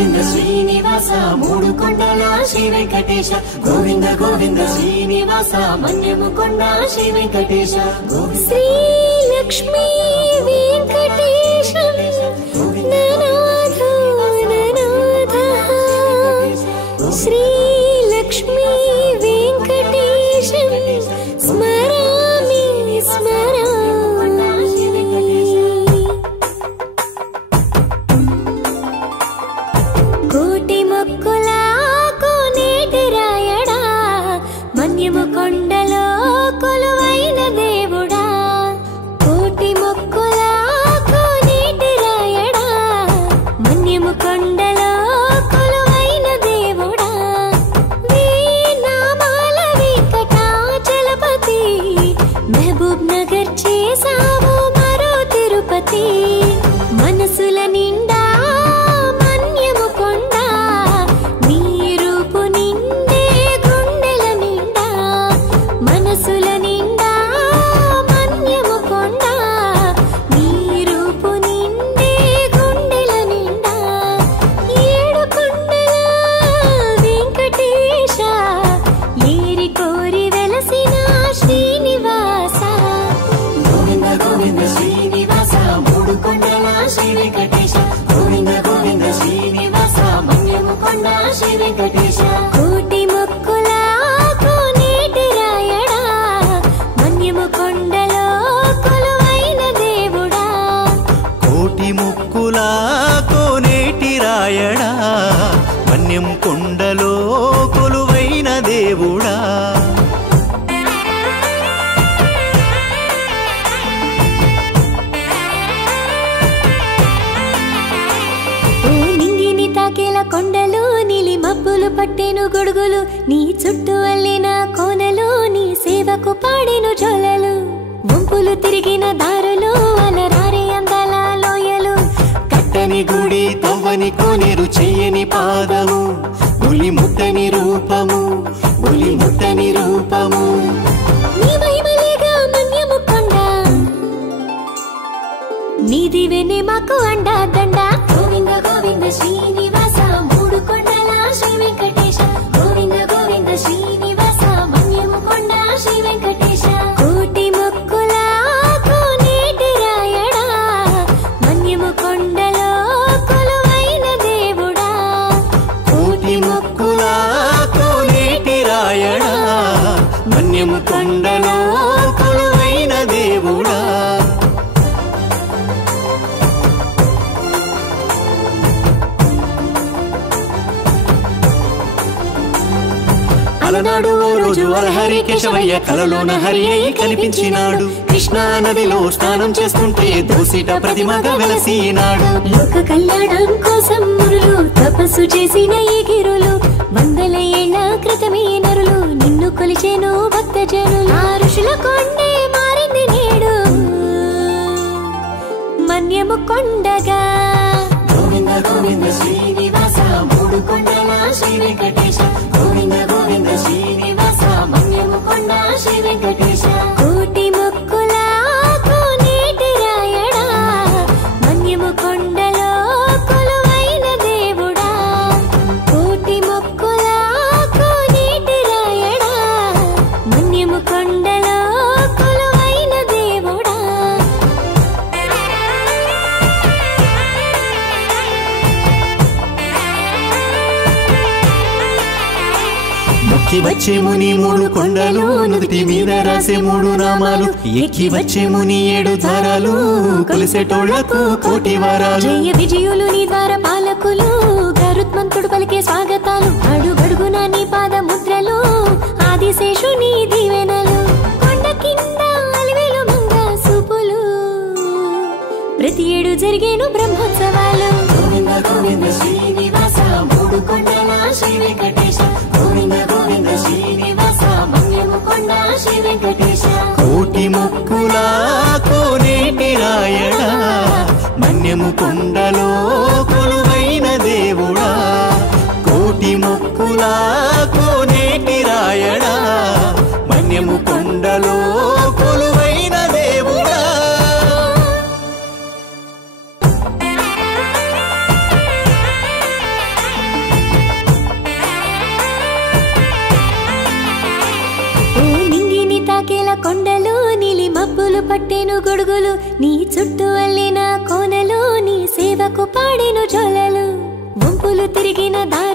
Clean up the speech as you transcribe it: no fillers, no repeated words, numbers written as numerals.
గోవింద శ్రీనివాస మూడు కొండల శ్రీ వెంకటేశ గోవింద గోవింద శ్రీనివాస మన్యము కొండ శ్రీ వెంకటేశ శ్రీ లక్ష్మీ వెంకటేశ ననాథ ననాథ శ్రీ లక్ష్మీ వెంకటేశ స్మరామి స్మరామి కోటి మొక్కుల కోనేటి రాయడా మన్యము కొండలో కొలువైన దేవుడా కోటి మొక్కుల కోనేటి రాయడా మన్యము కొండలో కొలువైన దేవుడా నామాల వెంకటాచలపతి మహబూబ్ నగర్ చేసావు మరో తిరుపతి మనసుల నిండా మన్యము కొండ నీ రూపు నిండే గుండెల నిండా మనసుల నిండా మన్యము కొండ నీ రూపు నిండే గుండెల నిండా ఏడు కొండల వెంకటేశ ఏరి కోరి వెలసిన శ్రీనివాస గోవింద గోవింద శ్రీనివాస మూడు కొండల శ్రీ వెంకటేశ గోవింద గోవింద శ్రీనివాస మన్యము కొండ శ్రీ వెంకటేశ కోటి మొక్కుల కోనేటి రాయడా మన్యము కొండలో కొలువైన దేవుడా కోటి ముక్కుల కోనేటి రాయడా మన్యం కొండలో కొలువైన దేవుడా ఓ నింగిని తాకేల కొండలు నీలి మబ్బులు పట్టెను గొడుగులు నీ చుట్టూ అల్లిన కోనలు నీ సేవకు పాడెను జోలలు వంపులు తిరిగిన దారులు అలరారే అందాల లోయలు కట్టని గుడి తవ్వని కోనేరు చెయ్యని పాదము ఉలి ముట్టని రూపము ఉలి ముట్టని రూపము నీ మహిమలేగా మన్యము కొండ నీ దివెనే మాకు అండా దండ గోవింద గోవింద శ్రీనివాస మూడు కొండల శ్రీ వెంకటేశ గోవింద గోవింద శ్రీనివాస మన్యము కొండ శ్రీ వెంకటేశ కోటి మొక్కుల కోనేటి రాయడా మన్యము కొండలో కొలువైన దేవుడా కోటి మొక్కుల కోనేటి రాయడా మన్యము కొండలో కొలువైన దేవుడా అలనాడు ఓ రోజు అలహరి కేశవయ్య కలలోన హరి అయి కనిపించినాడు కృష్ణా నదిలో స్నానం చేస్తుంటే దూసిట ప్రతిమగా వెలసినాడు లోక కళ్యాణం కోసం మురులు తపస్సు చేసిన ఈ గిరులు వందల ఏళ్ల క్రితమే నరులు నిన్ను కొలిచేను భక్త జనులు ఆ ఋషుల కొండే మారింది నేడు మన్యము కొండగా గోవింద గోవింద శ్రీనివాస మూడు కొండల శ్రీ వెంకటేశ గోవింద గోవింద శ్రీనివాస మన్యము కొండ శ్రీ వెంకటేశ కోటి మొక్కుల కోనేటి రాయడా మన్యము కొండలో కొలువైన దేవుడా కోటి మొక్కుల కోనేటి రాయడా మన్యము కొండలో కొలువైన దేవుడా మొక్కి వచ్చే ముని మూడు కొండలు నుదుటి మీద రాసే మూడు నామాలు ఎక్కి వచ్చే ముని ఏడు ద్వారాలు కొలిసేటోళ్లకు కోటి వారాలు జయ విజయులు నీ ద్వార పాలకులు గరుత్మంతుడు పలికే స్వాగతాలు అడుగడుగున నీ పాద ముద్రలు ఆదిశేషుని దీవెనలు కొండ కింద అలివేలు మంగ సూపులు ప్రతి ఏడు జరిగేను బ్రహ్మోత్సవాలు గోవింద గోవింద శ్రీనివాస మూడు కొండల శ్రీ వెంకటేశ గోవింద గోవింద శ్రీనివాస మన్యము కొండ శ్రీ వెంకటేశ కోటి మొక్కుల కోనేటి రాయడా మన్యము కొండలో కొలువైన దేవుడా కోటి మొక్కుల కోనేటి రాయడా మన్యము కొండలో కొలువైన దేవుడా నీ చుట్టూ అల్లిన కోనలు నీ సేవకు పాడెను జొలలు వంపులు తిరిగిన దారి